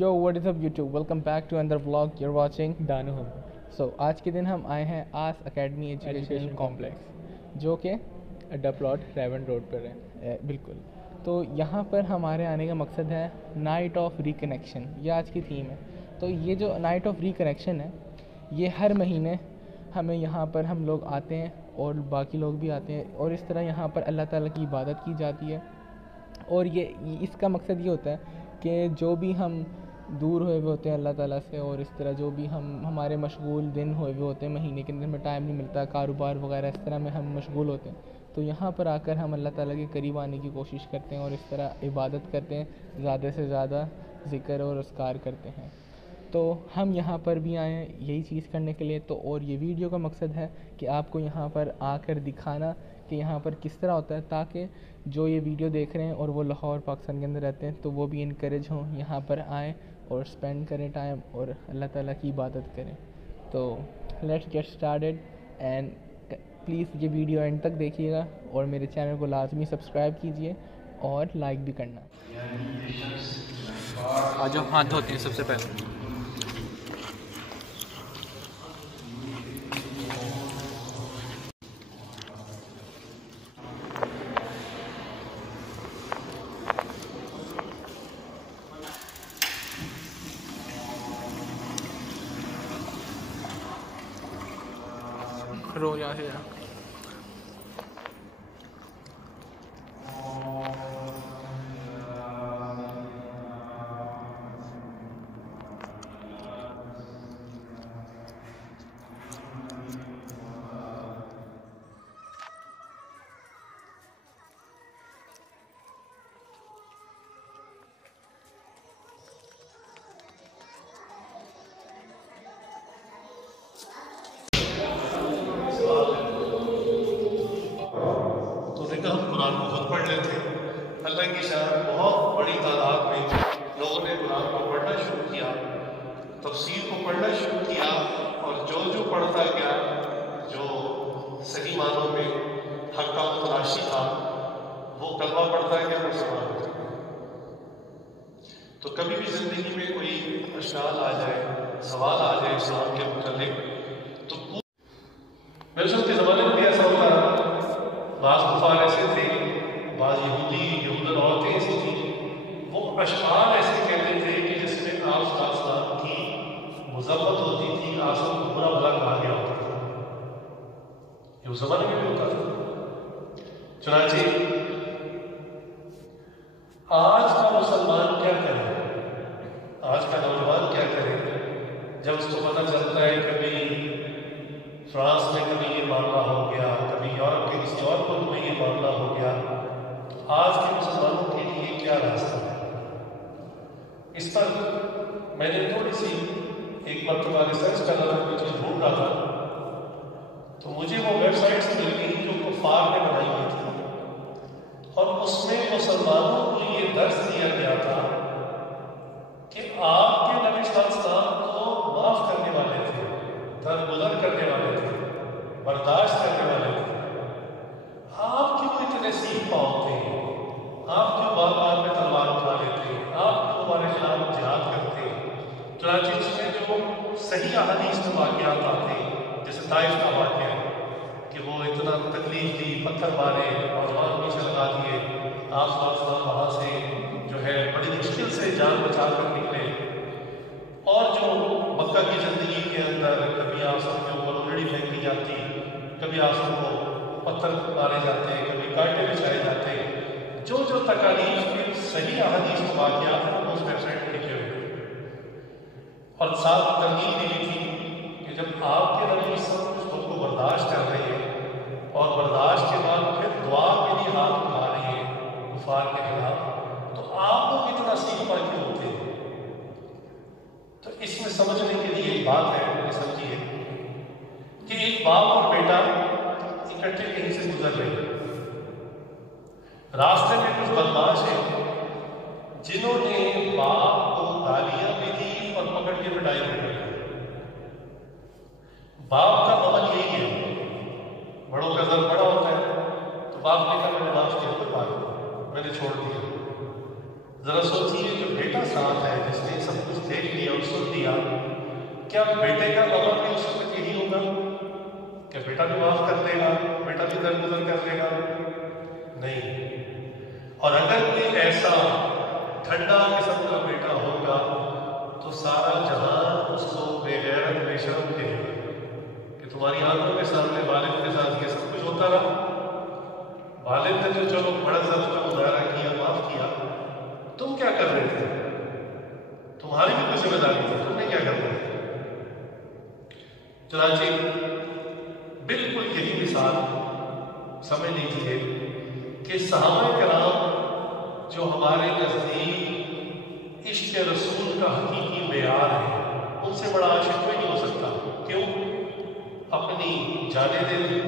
Yo, what is up YouTube? Welcome back to another vlog. You're watching دانو ہم So آج کے دن ہم آئے ہیں آس اکیڈمی ایجوکیشن کمپلیکس جو کہ اڈا پلاٹ ریون روڈ پر ہے. بالکل. تو یہاں پر ہمارے آنے کا مقصد ہے نائٹ آف ریکنیکشن. یہ آج کی تھیم ہے. تو یہ جو نائٹ آف ریکنیکشن ہے یہ ہر مہینے ہمیں یہاں پر ہم لوگ آتے ہیں اور باقی لوگ بھی آتے ہیں اور اس طرح یہاں پر اللہ تعالیٰ کی عبادت کی جاتی ہے. اور یہ اس کا مقصد یہ ہوتا ہے کہ جو بھی ہم دور ہوئے ہوئے ہوتے ہیں اللہ تعالیٰ سے اور اس طرح جو بھی ہمارے مشغول دن ہوئے ہوئے ہوتے ہیں مہینے کے اندر میں ٹائم نہیں ملتا کاروبار وغیرہ اس طرح میں ہم مشغول ہوتے ہیں تو یہاں پر آ کر ہم اللہ تعالیٰ کے قریب آنے کی کوشش کرتے ہیں اور اس طرح عبادت کرتے ہیں, زیادہ سے زیادہ ذکر اور اذکار کرتے ہیں. تو ہم یہاں پر بھی آئے ہیں یہی چیز کرنے کے لیے. تو اور یہ ویڈیو کا مقصد ہے کہ آپ کو یہاں پر آ کر دکھانا کہ یہاں پر کس طرح ہوتا ہے تاکہ جو یہ ویڈیو دیکھ رہے ہیں اور وہ لاہور پاکستان کے اندر رہتے ہیں تو وہ بھی انکریج ہوں, یہاں پر آئیں اور اسپینڈ کریں ٹائم اور اللہ تعالیٰ کی عبادت کریں. تو let's get started and please یہ ویڈیو اینڈ تک دیکھیے گا اور میرے چینل کو لازمی سبسکرائب کیجیے اور لائک بھی کرنا. آج ہم ہاتھ دھوتے ہیں سب سے پہلے. رو یہاں سے اللہ کی شان بہت بڑی تعداد میں لوگوں نے قرآن کو پڑھنا شروع کیا, تفسیر کو پڑھنا شروع کیا اور جو پڑھتا گیا جو صحیح معنوں میں حق کا متلاشی تھا وہ کلمہ پڑھتا گیا مسلمان ہوتا گیا. تو کبھی بھی زندگی میں کوئی اشکال آ جائے, سوال آ جائے اسلام کے متعلق تو میرے سب کے زمانے میں بھی ایسا ہوتا ہے. بعض کفار ایسے تھے, بعض یہودن عورتیں ایسی تھیں, وہ اشعار ایسے کہتے تھے کہ جس میں آپ صاحب کی مذمت ہوتی تھی, آپ سب کو برا بھلا کہا گیا ہوتا تھا. یہ اس زمانے میں بھی ہوتا تھا. چنانچہ آج کا مسلمان کیا کرے, آج کا نوجوان کیا کرے جب اس کو پتہ چلتا ہے کبھی فرانس میں کبھی یہ معاملہ ہو گیا, کبھی یورپ کے کسی اور ملک میں یہ معاملہ ہو گیا, آج کے مسلمانوں کے لیے کیا راستہ ہے. اس پر میں نے تھوڑی سی ایک مرتبہ ریسرچ کر رہا تھا, کوئی چیز ڈھونڈ رہا تھا تو مجھے وہ ویب سائٹس مل گئی جو کفار نے بنائی ہوئی تھی اور اس میں مسلمانوں کو یہ درس دیا گیا تھا کہ آپ کے نبی صلی اللہ علیہ وسلم کو معاف کرنے والے تھے, درگزر کرنے والے تھے, برداشت کرنے والے تھے. آپ کیوں اتنے سیکھ پاؤتے ہیں, آپ کیوں بار بار میں تلوار اٹھا لیتے ہیں, آپ کیوں ہمارے خلاف جہاد کرتے ہیں. چنانچہ اس میں جو صحیح احادیث میں واقعات آتے ہیں جیسے طائف کا واقعہ کہ وہ اتنا تکلیف دی, پتھر مارے اور وہاں پیچھے لگا دیے, آپ صلی اللہ علیہ وسلم وہاں سے جو ہے بڑی مشکل سے جان بچا کر نکلے. اور جو مکہ کی زندگی کے اندر کبھی آپ سب کے اوپر اولڑی پھینکی جاتی, کبھی آپ سب کو پتھر مارے جاتے ہیں, کبھی کانٹے بچھائے جاتے ہیں, جو تکالیف کے صحیح احادیث کے واقعات ہیں وہ اس ویب سائٹ پہ لکھے ہوئے. اور ساتھ ترغیب دی تھی کہ جب آپ کے نبی صلی اللہ علیہ وسلم کو برداشت کر رہے ہیں اور برداشت کے بعد پھر دعا کے لیے ہاتھ اٹھا رہے ہیں کفار کے خلاف تو آپ کو کتنا سیکھ پا کے ہوتے ہیں. تو اس میں سمجھنے کے لیے ایک بات ہے, میں سمجھیے کہ ایک باپ اور بیٹا اکٹھے کہیں سے گزر رہے ہیں, راستے میں کچھ بدماش ہیں جنہوں نے باپ کو گالیاں بھی دی اور پکڑ کے پٹائی بھی کی. باپ کا عمل یہی ہے, بڑوں کا در بڑا ہوتا ہے تو باپ نے کہا میں نے معاف کیا, کوئی بات نہیں, میں نے چھوڑ دیا. ذرا سوچیے جو بیٹا ساتھ ہے جس نے سب کچھ دیکھ لیا اور سن لیا، کیا بیٹے کا مطلب بھی اس وقت یہی ہوگا کہ بیٹا بھی معاف کر دے گا، بیٹا بھی درگزر کر لے گا؟ نہیں۔ اور اگر کوئی ایسا ٹھنڈا قسم کا بیٹا ہوگا تو سارا جہان اس کو بے غیرت بے شرم کہے گا کہ تمہاری آنکھوں کے سامنے والد کے ساتھ یہ سب کچھ ہوتا رہا، والد نے تو چلو بڑا ضرور کا مظاہرہ کیا، معاف کیا، تم کیا کر رہے تھے؟ تمہاری بھی کوئی ذمہ داری تھی، تم نے کیا کر رہے تھے؟ چنانچہ بالکل یہی مثال سمجھ لیجیے کہ صحابہ کرام جو ہمارے نزدیک عشق رسول کا حقیقی معیار ہے، ان سے بڑا عاشق کوئی نہیں ہو سکتا۔ کیوں؟ اپنی جانیں دے دی،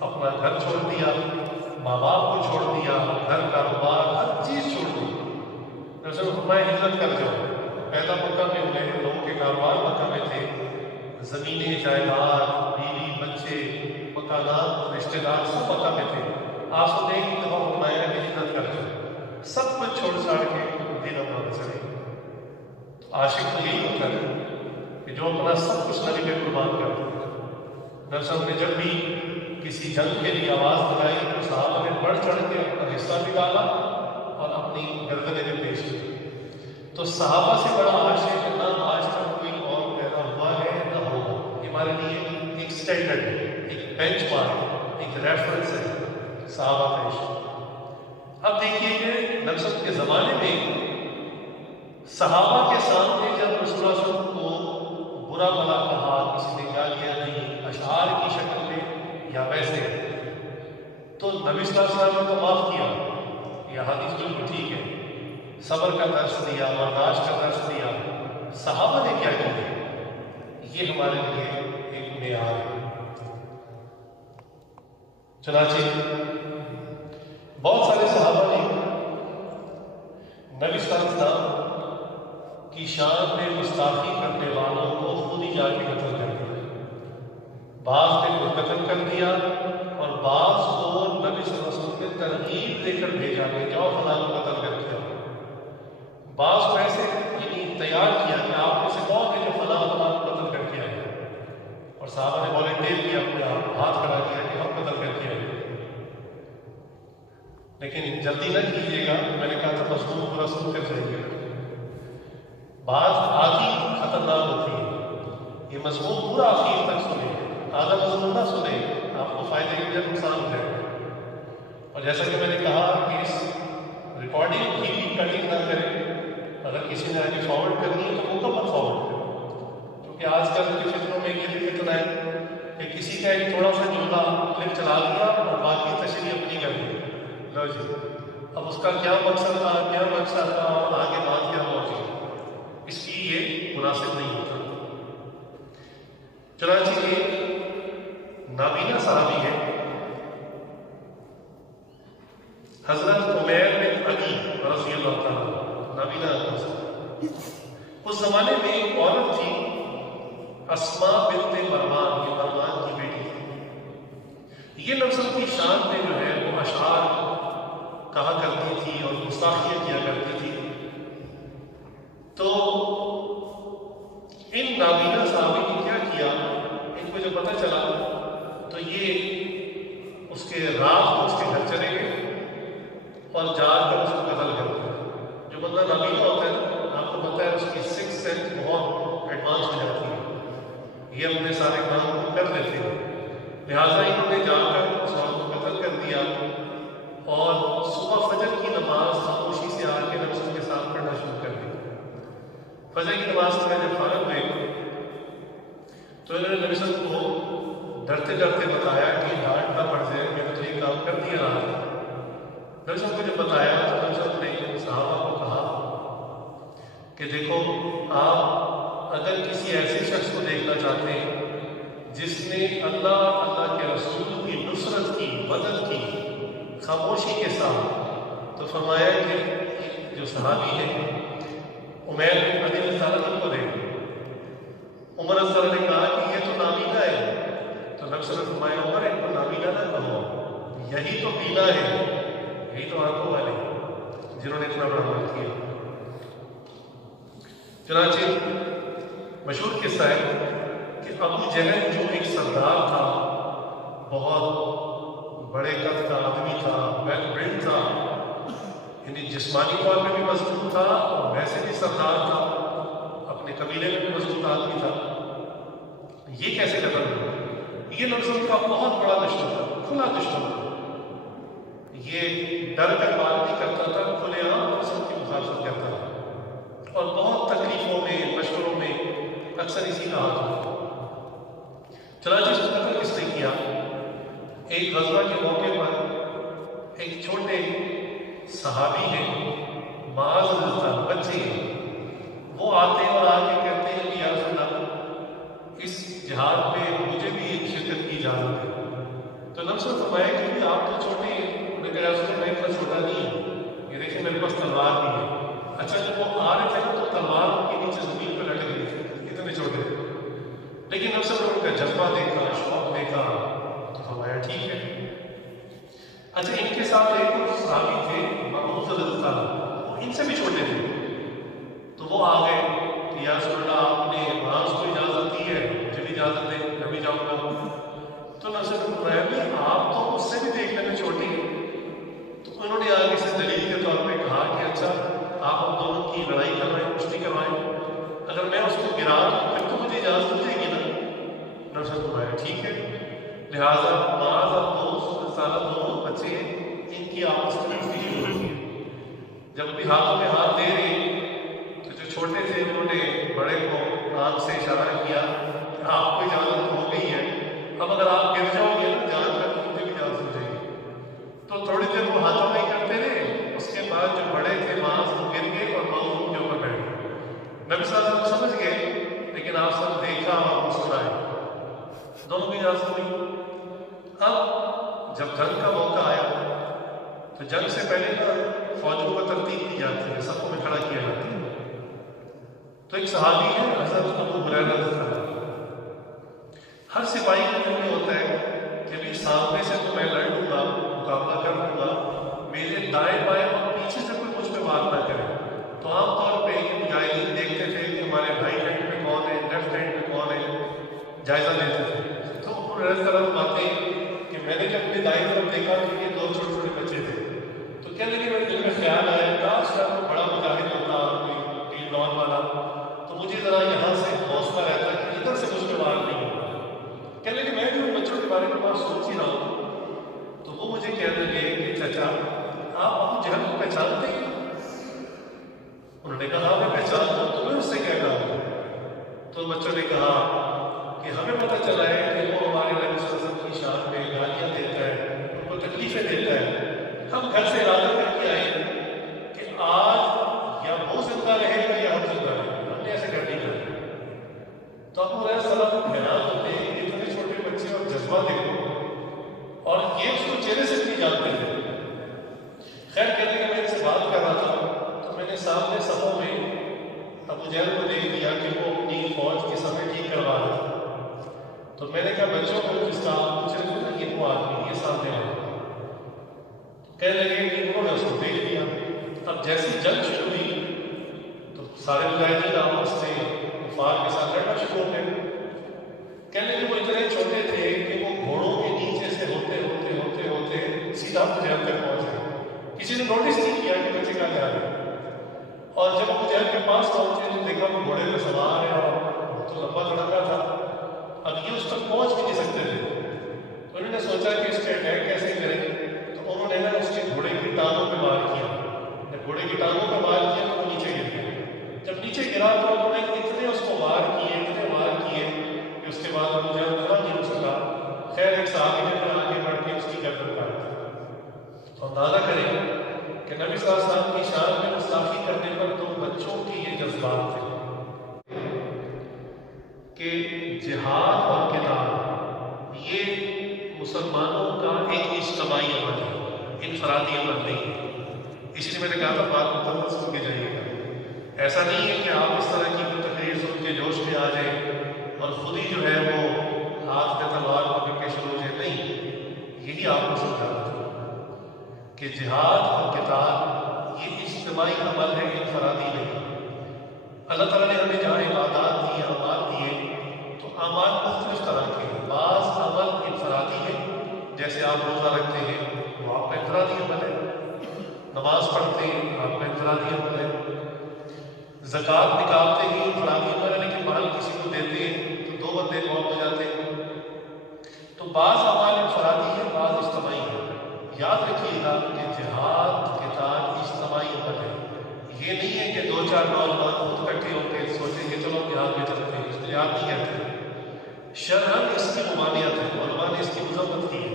اپنا گھر چھوڑ دیا، ماں باپ کو چھوڑ دیا، گھر کاروبار ہر چیز چھوڑ دی۔ دراصل فرمایا ہجرت کر جاؤ، پیدا مکہ میں ہوئے، لوگوں کے کاروبار مکہ میں تھے، زمینیں جائیداد، بیوی بچے، مکانات، رشتے دار سب مکہ میں تھے۔ آپ سے ایک ہی دفعہ فرمایا کہ ہجرت کر جاؤ، سب کچھ چھوڑ چھاڑ کے دین اللہ چلے۔ عاشق تو یہی ہوتا ہے کہ جو اپنا سب کچھ نبی پہ قربان کرتا ہے۔ دراصل نے جب بھی کسی جنگ کے لیے آواز دلائی تو صحابہ نے بڑھ چڑھ کے اپنا حصہ بھی ڈالا اور اپنی گردنیں بھی پیش کی۔ تو صحابہ سے بڑا عاشق نہ آج تک کوئی اور پیدا ہوا ہے نہ ہوگا۔ یہ ہمارے لیے ایک اسٹینڈرڈ ہے، ایک بینچ مارک، ایک ریفرنس ہے صحابہ پیش۔ اب دیکھیے کہ نبی کے زمانے میں صحابہ کے سامنے جب رسول اللہ صلی اللہ علیہ وسلم کو برا بھلا کہا، کسی نے کیا کیا نہیں، اشعار کی شکل میں یا ویسے، تو نبی صلی اللہ علیہ وسلم نے تو معاف کیا، یہ حدیث بالکل ٹھیک ہے، صبر کا درس دیا، برداشت کا درس دیا۔ صحابہ نے کیا کیا؟ یہ ہمارے لیے ایک معیار ہے۔ چنانچہ بہت سارے صحابہ نے نبی صلی اللہ علیہ وسلم کی شان میں گستاخی کرنے والوں کو خود ہی جا کے قتل کر دیا۔ بعض نے خود قتل کر دیا اور بعض کو نبی صلی اللہ علیہ وسلم نے ترغیب دے کر بھیجا کہ جاؤ فلاں کو قتل کر دیا۔ بعض کو ایسے تیار کیا کہ آپ میں سے کون ہے جو فلاں کو قتل کر کے آئے، اور صحابہ نے والنٹیئر کیا، اپنے ہاتھ کھڑا کیا کہ ہم قتل کر کے آئے۔ لیکن جلدی نہ کیجیے گا، میں نے کہا تھا مضمون پورا سن کر جائیے گا، بات آدھی خطرناک ہوتی ہے۔ یہ مضمون پورا آخر تک سنیں، آدھا مضمون نہ سنیں، آپ کو فائدے کے بجائے نقصان ہو جائے گا۔ اور جیسا کہ میں نے کہا کہ اس ریکارڈنگ کی بھی کٹنگ نہ کریں، اگر کسی نے آگے فارورڈ کرنی ہے تو مکمل فارورڈ کریں، کیونکہ آج کل کے فطروں میں یہ بھی فتنہ ہے کہ کسی کا ایک تھوڑا سا جملہ کلپ چلا دیا اور باقی تشریح اپنی کر دی۔ لو جی، اب اس کا کیا مقصد تھا، کیا مقصد تھا اور آگے بات کیا پہنچی، اس کی یہ مناسب نہیں ہوتا۔ چنانچہ ایک نابینا صحابی ہے حضرت عمیر بن علی رضی اللہ تعالیٰ، نابینا صحابی۔ اس زمانے میں ایک عورت تھی اسماء بنت مروان، یہ مروان کی بیٹی تھی۔ یہ نبی کی شان میں جو ہے وہ اشعار کہا کرتی تھی اور گستاخیاں کیا کرتی تھی۔ تو ان نابینا صحابی نے کیا کیا، ان کو جب پتہ چلا تو یہ اس کے رات کو اس کے گھر چلے گئے اور جا کر اس کو قتل کر دیا۔ جو بندہ نابینا ہوتا ہے آپ کو پتہ ہے اس کی سکس سینس بہت ایڈوانس ہو جاتی ہے، یہ اپنے سارے کام کو کر لیتے ہیں، لہٰذا انہوں نے جا کر اس کو قتل کر دیا اور صبح فجر کی نماز خاموشی سے آ کے نبی کے ساتھ پڑھنا شروع کر دی۔ فجر کی نماز سے جب فارغ ہوئے تو انہوں نے نبی کو ڈرتے ڈرتے بتایا کہ ڈانٹ نہ پڑ جائے، میں نے تو یہ کام کر دیا رہا تھا۔ نبی کو جب بتایا تو نبی نے صحابہ کو کہا کہ دیکھو، آپ اگر کسی ایسے شخص کو دیکھنا چاہتے ہیں جس نے اللہ کے رسول کی نصرت کی، مدد کی خاموشی کے ساتھ، تو فرمایا کہ جو صحابی ہے عمیر بن علی رضی اللہ عنہ کو دیکھو۔ عمر رضی اللہ نے کہا کہ یہ تو نابینا ہے، تو نبی صلی اللہ علیہ وسلم نے فرمایا عمر ان کو نابینا نہ کہو، یہی تو بینا ہے، یہی تو آنکھوں والے، جنہوں نے اتنا بڑا عمل کیا. چنانچہ مشہور قصہ ہے کہ ابو جہل جو ایک سردار تھا، بہت بڑے قد کا آدمی تھا، ویل بلڈ تھا، یعنی جسمانی طور پہ بھی مضبوط تھا اور ویسے بھی سردار تھا، اپنے قبیلے میں بھی مضبوط آدمی تھا. یہ کیسے قتل ہوا؟ یہ نفس کا بہت بڑا دشمن تھا، کھلا دشمن تھا. یہ ڈر کر بات نہیں کرتا تھا، کھلے عام نفس کی مخالفت کرتا تھا اور بہت تکلیفوں میں مشوروں میں اکثر اسی کا ہاتھ ہوتا. چنانچہ اس کو قتل کس نے کیا؟ ایک غزوہ کے موقع پر ایک چھوٹے صحابی ہیں، معاذ اللہ بچے ہیں، وہ آتے ہیں اور آ کے کہتے ہیں کہ یا رسول اللہ اس جہاد میں مجھے بھی شرکت کی اجازت ہے. تو نبی نے فرمایا کہ آپ تو چھوٹے ہیں. انہوں نے کہا رسول اللہ میں اتنا چھوٹا نہیں ہوں، یہ دیکھیں میرے پاس تلوار بھی ہے. اچھا جب وہ آ رہے تھے تو تلوار ان کے نیچے زمین پہ لٹک رہی تھی، اتنے چھوٹے تھے. لیکن نبی نے ان کا جذبہ دیکھا، شوق دیکھا تو فرمایا ٹھیک ہے. اچھا ان کے ساتھ ایک اور صحابی تھے محمود صلی اللہ علیہ وسلم، وہ ان سے بھی چھوٹے تھے. تو وہ آ گئے کہ یا رسول اللہ آپ نے معاذ کو اجازت دی ہے، مجھے بھی اجازت دیں، میں بھی جاؤں گا. تو نبی نے فرمایا بھی آپ تو اس سے بھی دیکھنے میں چھوٹی ہیں. تو انہوں نے آگے سے دلیل کے طور پہ کہا کہ اچھا آپ ہم دونوں کی لڑائی کروائیں، کشتی کروائیں، اگر میں اس کو گرا پھر تو مجھے اجازت مل جائے گی نا. نبی نے فرمایا ٹھیک ہے. لہٰذا معاذ اور دوست سارا دونوں بچے ان کی آپس میں کشتی ہوئی. جب بھی ہاتھوں میں ہاتھ دے رہے تو جو چھوٹے تھے انہوں نے بڑے کو آنکھ سے اشارہ کیا کہ آپ کو اجازت ہو گئی ہے، اب اگر آپ گر جاؤ گے جان کر تو مجھے بھی اجازت ہو جائے گی. تو تھوڑی دیر وہ ہاتھوں میں ہی کرتے رہے. اس کے بعد جو بڑے تھے معاذ وہ گر گئے اور معاذ ان کے اوپر بیٹھ گئے. نبی صلی اللہ علیہ وسلم سمجھ گئے، لیکن آپ سب دیکھا اور مسکرائے، دونوں کی اجازت ہوئی. اب جب جنگ کا موقع آیا تو جنگ سے پہلے نا فوجوں کو ترتیب دی جاتی ہے، سب کو میں کھڑا کیا جاتا ہے. تو ایک صحابی ہے حضرت ابو ہریرہ رضی اللہ عنہ، ہر سپاہی کا یہ ہوتا ہے کہ بھی سامنے سے تو میں لڑ لوں گا، مقابلہ کر لوں گا، میرے دائیں بائیں اور پیچھے سے کوئی مجھ پہ وار نہ کرے. تو عام طور پہ یہ مجاہدین دیکھتے تھے کہ ہمارے رائٹ ہینڈ پہ کون ہے، لیفٹ ہینڈ پہ کون ہے، جائزہ لیتے تھے. تو ابو ہریرہ طرف آتے ہیں کہ میں نے جب اپنی دائیں طرف دیکھا کہ یہ دو چھوٹے چھوٹے بچے تھے تو کہنے لگے میرے دل میں خیال آیا کاش کا کوئی بڑا مجاہد ہوتا، کوئی ٹیم ڈان والا، تو مجھے ذرا یہاں سے حوصلہ رہتا کہ ادھر سے مجھ پہ وار نہیں ہوگا. کہنے لگے میں بھی ان بچوں کے بارے میں بہت سوچ ہی رہا ہوں. تو وہ مجھے کہنے لگے کہ چچا آپ ابو جہل کو پہچانتے ہیں؟ انہوں نے کہا میں پہچانتا ہوں، تمہیں اس سے کیا کہا؟ تو بچوں نے کہا کہ ہمیں پتہ چلا ہے کہ وہ ہمارے نبی صلی اللہ علیہ وسلم کی شان میں گالیاں دیتا ہے، ان کو تکلیفیں دیتا ہے. ہم گھر سے ارادہ کر کے آئے کہ آج یا وہ زندہ رہے گا یا ہم زندہ رہے گا، ہم نے ایسے کر نہیں کرنا. تو ابو ہریرہ صلاح حیران ہوتے ہیں، اتنے چھوٹے بچے اور جذبہ دیکھو، اور یہ اس کو چہرے سے نہیں جانتے تھے. خیر کہنے کہ میں ان سے بات کر رہا تھا تو میں نے سامنے صفوں میں ابو جہل کو دیکھ دیا کہ وہ اپنی فوج کی صفیں ٹھیک کروا رہے تھے. تو میں نے کہا بچوں کو جس کا آپ پوچھ رہے تھے نا کہ وہ آدمی یہ سامنے آ رہا، کہنے لگے کہ انہوں نے اس کو دیکھ لیا. اب جیسی جنگ شروع ہوئی تو سارے مجاہدین آپس میں کفار کے ساتھ لڑنا شروع ہو گئے. کہنے لگے وہ اتنے چھوٹے تھے کہ وہ گھوڑوں کے نیچے سے ہوتے ہوتے ہوتے ہوتے سیدھا مجاہد تک پہنچ گئے. کسی نے نوٹس نہیں کیا کہ بچے کہاں جا رہے ہیں. اور جب وہ مجاہد کے پاس پہنچے تو دیکھا وہ گھوڑے پہ سوار ہے اور تو لمبا لڑکا تھا. اب یہ اس تک پہنچ بھی نہیں سکتے تھے. تو انہوں نے سوچا کہ اس کے اٹیک کیسے کریں. تو انہوں نے نا اس کے گھوڑے کی ٹانگوں پہ وار کیا. جب گھوڑے کی ٹانگوں پہ وار کیا تو وہ نیچے گر گیا. جب نیچے گرا تو انہوں نے اتنے اس کو وار کیے، اتنے وار کیے کہ اس کے بعد وہ مجھے کھڑا نہیں ہو سکا. خیر ایک صحابی نے پھر آگے بڑھ کے اس کی گردن کاٹ دی. تو اندازہ کریں کہ نبی صلی اللہ علیہ وسلم کی شان میں گستاخی کرنے پر دو بچوں کے یہ جذبات تھے کہ جہاد اور کتاب یہ مسلمانوں کا ایک اجتماعی عمل ہے، انفرادی عمل نہیں ہے. اس لیے میں نے کہا تھا بات مکمل سن کے جائیے گا. ایسا نہیں ہے کہ آپ اس طرح کی کوئی تقریر سن کے جوش میں آ جائیں اور خود ہی جو ہے وہ ہاتھ میں تلوار پکڑ کے شروع ہو جائے. نہیں، یہی آپ کو سمجھا رہا تھا کہ جہاد اور کتاب یہ اجتماعی عمل ہے، انفرادی نہیں۔ اللہ تعالیٰ نے ہمیں جہاں عبادات دی، اعمال دیے، تو اعمال مختلف طرح کے ہیں۔ بعض عمل انفرادی ہیں، جیسے آپ روزہ رکھتے ہیں، وہ آپ کا انفرادی عمل ہے۔ نماز پڑھتے ہیں، آپ کا انفرادی عمل ہے۔ زکوٰۃ نکالتے ہی انفرادی عمل ہے، لیکن مال کسی کو دیتے ہیں تو 2 بندے قوم ہو جاتے ہیں۔ تو بعض اعمال انفرادی ہیں، بعض اجتماعی ہیں۔ یاد رکھیے گا کہ جہاد قتال اجتماعی عمل ہے۔ یہ نہیں ہے کہ 2-4 نوجوان خود اکٹھے ہو کے سوچیں کہ چلو جہاد میں چلتے ہیں، اس کو یاد نہیں کرتے۔ شرعاً اس کی ممانعت ہے، علماء نے اس کی مذمت کی ہے۔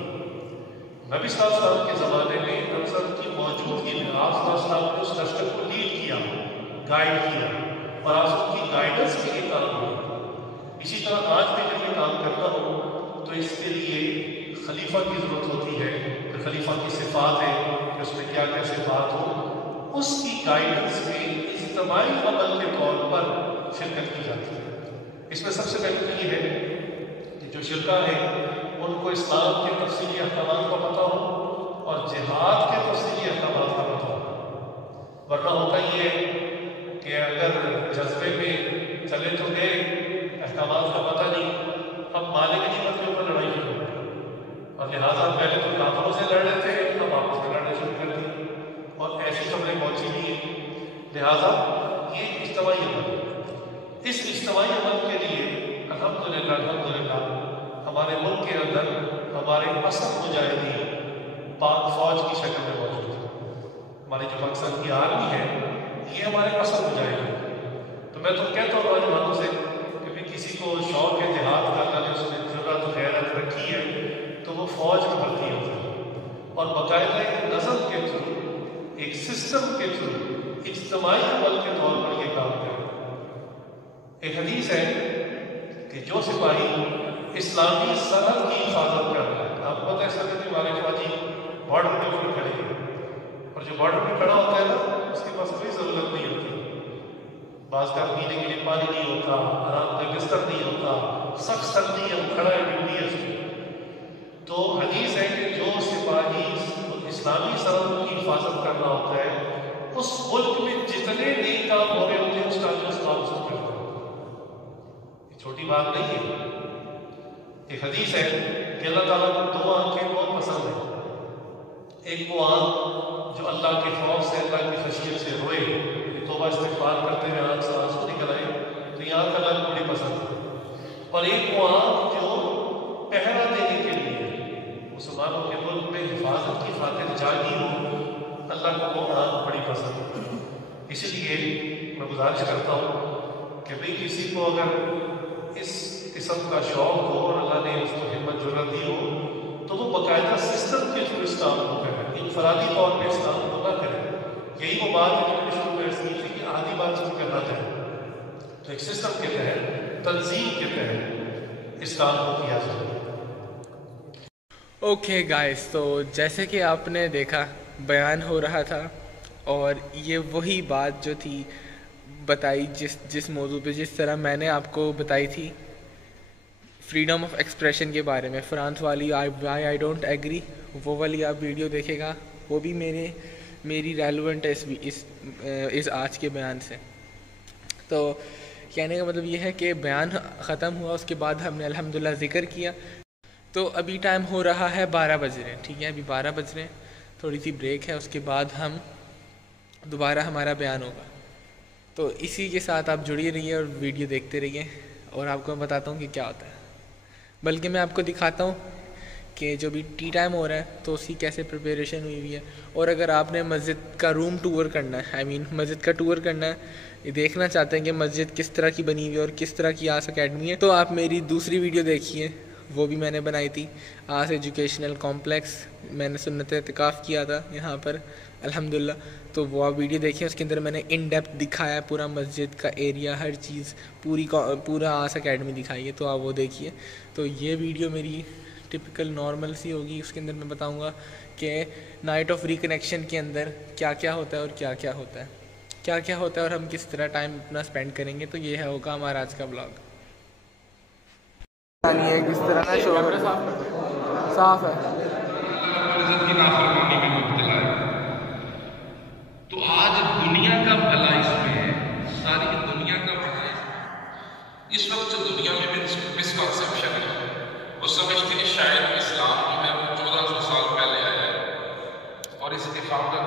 نبی صلی اللہ علیہ وسلم کے زمانے میں افسر کی موجودگی میں آپ صلی اللہ علیہ وسلم نے اس لشکر کو لیڈ کیا، گائیڈ کیا، اور آپ کی گائیڈنس کے لیے کام ہوا۔ اسی طرح آج بھی جب میں کام کرتا ہوں تو اس کے لیے خلیفہ کی ضرورت ہوتی ہے کہ خلیفہ کی صفات ہے کہ اس میں کیا کیا صفات ہو، اس کی گائیڈنس میں اجتماعی عمل کے طور پر شرکت کی جاتی ہے۔ اس میں سب سے پہلے یہ ہے کہ جو شرکا ہے ان کو اسلام کے تفصیلی احکامات کا پتہ ہو اور جہاد کے تفصیلی احکامات کا پتہ ہو۔ ورنہ ہوتا یہ ہے کہ اگر جذبے میں چلے تو گئے، احکامات کا پتہ نہیں، اب مالک کی غنیمت کے اوپر لڑائی شروع ہوئی، اور لہٰذا پہلے تو کافروں سے لڑ رہے تھے، اب آپس میں لڑنے شروع کر دی، اور ایسی خبریں پہنچی نہیں ہیں۔ لہٰذا یہ اجتماعی عمل ہے۔ اس اجتماعی عمل کے لیے الحمدللہ ہمارے ملک کے اندر ہمارے اصل مجاہدین پاک فوج کی شکل میں موجود ہیں۔ ہماری جو مقصد کی آرمی ہے یہ ہمارے اصل مجاہدین ہیں۔ تو میں تو کہتا ہوں نوجوانوں سے کہ بھی کسی کو شوق ہے جہاد کرنا ہے، اس نے جرأت و غیرت رکھی ہے تو وہ فوج میں بھرتی ہوتا ہے، اور باقاعدہ ایک نظم کے تھرو، ایک سسٹم کے تھرو، اجتماعی عمل کے طور پر یہ کام کرے۔ ایک حدیث ہے کہ جو سپاہی اسلامی سرحد کی حفاظت کر رہا ہے، آپ کو پتہ ہے سرحد والے فوجی بارڈر کے اوپر کھڑے ہیں، اور جو بارڈر پہ کھڑا ہوتا ہے نا اس کے پاس کوئی ضرورت نہیں ہوتی، بعض کا پینے کے لیے پانی نہیں ہوتا، آرام کا بستر نہیں ہوتا، سخت سردی ہے، کھڑا ہے، ڈیوٹی ہے اس کی۔ تو حدیث ہے کہ جو سپاہی اسلامی سرحد کی حفاظت کرنا ہوتا ہے، اس ملک میں جتنے نیک کام ہو رہے ہوتے ہیں اس کا جو کام سب کرتا ہے، یہ چھوٹی بات نہیں ہے۔ ایک حدیث ہے کہ اللہ تعالیٰ کو 2 آنکھیں بہت پسند ہیں۔ ایک وہ آنکھ جو اللہ کے خوف سے، اللہ کی خشیت سے روئے، توبہ استغفار کرتے ہوئے آنکھ سے آنسو نکل آئے، تو یہ آنکھ اللہ کو بڑی پسند ہے۔ اور ایک وہ آنکھ جو پہرا دینے کے لیے مسلمانوں کے ملک میں حفاظت کی خاطر جاگی ہو، اللہ کو وہ آنکھ بڑی پسند ہے۔ اسی لیے میں گزارش کرتا ہوں کہ بھئی کسی کو اگر اس قسم کا شوق ہو اور اللہ نے اس کو ہمت جرأت دی ہو تو وہ باقاعدہ سسٹم کے تھرو اس کام کو کرے، انفرادی طور پہ اس کام کو نہ کرے۔ یہی وہ بات ہے جو میں نے شروع میں کی تھی کہ آدھی بات شروع کرنا چاہیے، تو ایک سسٹم کے تحت، تنظیم کے تحت اس کام کو کیا جائے۔ اوکے گائز، تو جیسے کہ آپ نے دیکھا بیان ہو رہا تھا، اور یہ وہی بات جو تھی بتائی جس موضوع پہ، جس طرح میں نے آپ کو بتائی تھی فریڈم آف ایکسپریشن کے بارے میں، فرانس والی آئی ڈونٹ ایگری، وہ والی آپ ویڈیو دیکھے گا، وہ بھی میری ریلیونٹ ہے اس آج کے بیان سے۔ تو کہنے کا مطلب یہ ہے کہ بیان ختم ہوا، اس کے بعد ہم نے الحمدللہ ذکر کیا۔ تو ابھی ٹائم ہو رہا ہے 12 بج رہے ہیں، ٹھیک ہے، ابھی 12 بج رہے ہیں، تھوڑی سی بریک ہے، اس کے بعد ہم دوبارہ ہمارا بیان ہوگا۔ تو اسی کے ساتھ آپ جڑی رہیے اور ویڈیو دیکھتے رہیے، اور آپ کو میں بتاتا ہوں کہ کیا ہوتا ہے، بلکہ میں آپ کو دکھاتا ہوں کہ جو بھی ٹی ٹائم ہو رہا ہے تو اس کی کیسے پریپریشن ہوئی ہے۔ اور اگر آپ نے مسجد کا روم ٹور کرنا ہے، مسجد کا ٹور کرنا ہے، دیکھنا چاہتے ہیں کہ مسجد کس طرح کی بنی ہوئی ہے اور کس طرح کی آس اکیڈمی ہے، تو آپ میری دوسری ویڈیو دیکھیے، وہ بھی میں نے بنائی تھی، آس ایجوکیشنل کمپلیکس، میں نے سنت اعتکاف کیا تھا یہاں پر الحمدللہ، تو وہ آپ ویڈیو دیکھیں، اس کے اندر میں نے ان ڈیپتھ دکھایا ہے پورا مسجد کا ایریا، ہر چیز، پورا آس اکیڈمی دکھائی ہے، تو آپ وہ دیکھیے۔ تو یہ ویڈیو میری ٹپکل نارمل سی ہوگی، اس کے اندر میں بتاؤں گا کہ نائٹ آف ریکنیکشن کے اندر کیا کیا ہوتا ہے اور کیا کیا ہوتا ہے اور ہم کس طرح ٹائم اپنا اسپینڈ کریں گے۔ تو یہ ہوگا ہمارا آج کا بلاگ۔ کس طرح صاف ہے تو آج ساری دنیا کا بھلا اس میں ہے، ساری دنیا کا بھلا ہے۔ اس وقت جو دنیا میں مسکنسیپشن ہے، وہ سمجھتے ہیں شاید اسلام جو ہے وہ 1400 سال پہلے آیا ہے اور اس کے فاؤنڈر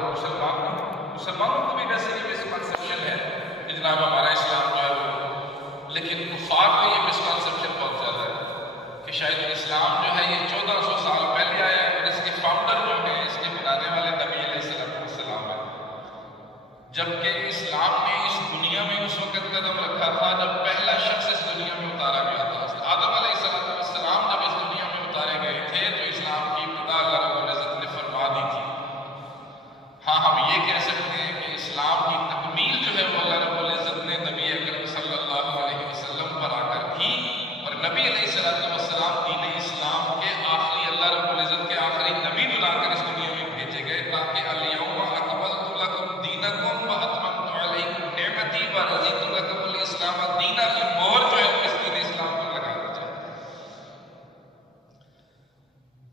مسلمانوں کو بھی ویسے یہ مسکنسیپشن ہے کہ جناب ہمارا اسلام جو ہے وہ، لیکن کفار کو یہ مسکنسیپشن بہت زیادہ ہے کہ شاید اسلام جو ہے یہ 1400 سال پہلے آیا ہے اور اس کے فاؤنڈر جو ہیں، اس کے بنانے والے نبی علیہ السلام ہے، جبکہ اسلام نے اس دنیا میں اس وقت قدم رکھا تھا جب پہلا شخص اس دنیا میں اتارا گیا تھا۔ آدم علیہ السلام جب اس دنیا میں اتارے گئے تھے تو اسلام کی ابتدا اللہ رب العزت نے فرما دی تھی۔ ہاں ہم یہ کہہ سکتے ہیں کہ اسلام کی تکمیل جو ہے وہ اللہ رب العزت نے نبی اکرم صلی اللہ علیہ وسلم پر آ کر کی، اور نبی علیہ السلام دین اسلام کے آخری، اللہ رب العزت کے آخری نبی بنا کر اس دنیا میں بھیجے گئے تاکہ الیوم اکملت لکم دینکم واتممت علیکم نعمتی ورضیت لکم الاسلام دینا کی مہر جو ہے وہ اس دین اسلام پر لگا دی جائے۔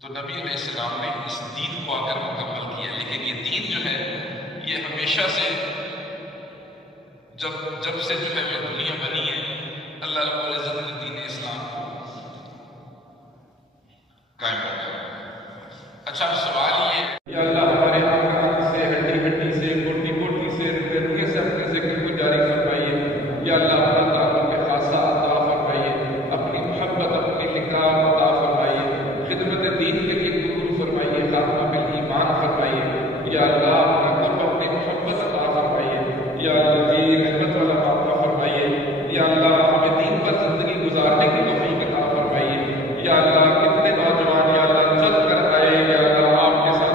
تو نبی علیہ السلام نے اس دین کو آ کر مکمل کیا، لیکن یہ دین جو ہے یہ ہمیشہ سے جب سے جو ہے یہ دنیا بنی ہے، اللہ رب العزت نے دین اسلام کو قائم رکھا۔ اچھا اب سوال یہ، یا اللہ ہمارے آنکھ سے، ہڈی سے، بوٹی سے، رگے سے اپنے ذکر کو جاری فرمائیے۔ یا اللہ اپنا تعلق کے خاصہ عطا فرمائیے، اپنی محبت، اپنی لقاء عطا فرمائیے، خدمت دین کے لیے قبول فرمائیے، خاتمہ بالایمان فرمائیے۔ یا اللہ اپنا قرب، اپنی محبت عطا فرمائیے۔ یا اللہ جی رحمت والا عطا فرمائیے۔ یا اللہ ہمیں دین پر زندگی گزارنے کی توفیق عطا فرمائیے۔ یا اللہ کتنے نوجوان یا اللہ چل کر آئے، یا اللہ آپ کے ساتھ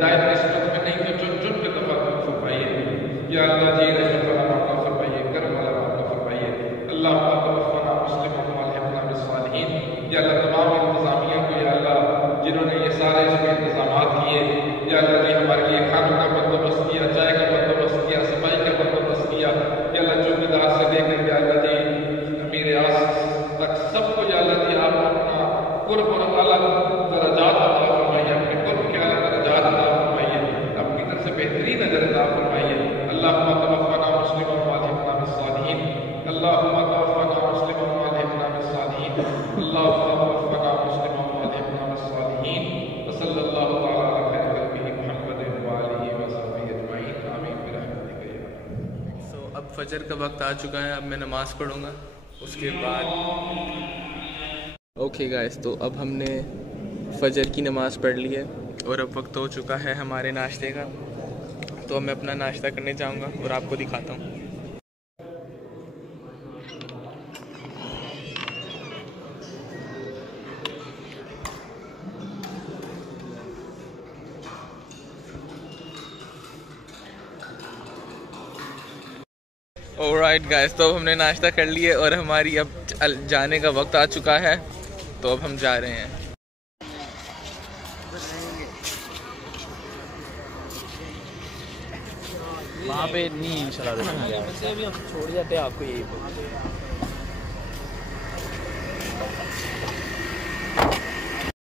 ہدایت قسمت میں نہیں تو چن چن کے دفعہ فرمائیے یا اللہ جی رحمت والا معاملہ فرمائیے، کرم والا معاملہ فرمائیے. اللہ توفنا مسلم والحقنا بالصالحین. یا اللہ تمام انتظامیہ کو یا اللہ جنہوں نے یہ سارے اس میں انتظامات کیے، یا اللہ جی ہمارے لیے کھانوں کا بندوبست کیا، چائے کا بندوبست کیا، صفائی کا بندوبست کیا، یا اللہ چوکیدار سے لے کر یا اللہ جی امیر آس تک سب کو یا اللہ جی آپ اپنا قرب اور اعلیٰ درجات عطا فرمائیے، اپنے قرب کے اعلیٰ درجات عطا فرمائیے، اپنی طرف سے بہترین اجر عطا فرمائیے. اللہم توفنا مسلما والحقنا بالصالحین. اللہم توفنا مسلما والحقنا بالصالحین. اللہم توفنا مسلما والحقنا بالصالحین. وصلی اللہ تعالی علی خیر خلقہ محمد وآلہ وصحبہ اجمعین. آمین برحمتک یا ارحم. سو اب فجر کا وقت آ چکا ہے، اب میں نماز پڑھوں گا. اس کے بعد اوکے گائز، تو اب ہم نے فجر کی نماز پڑھ لی ہے اور اب وقت ہو چکا ہے ہمارے ناشتے کا. تو اب میں اپنا ناشتہ کرنے جاؤں گا اور آپ کو دکھاتا ہوں. آلرائٹ گائز، تو اب ہم نے ناشتہ کر لیا اور ہماری اب جانے کا وقت آ چکا ہے، تو اب ہم جا رہے ہیں. وہاں پہ نہیں انشاءاللہ ہم چھوڑ جاتے ہیں آپ کو یہی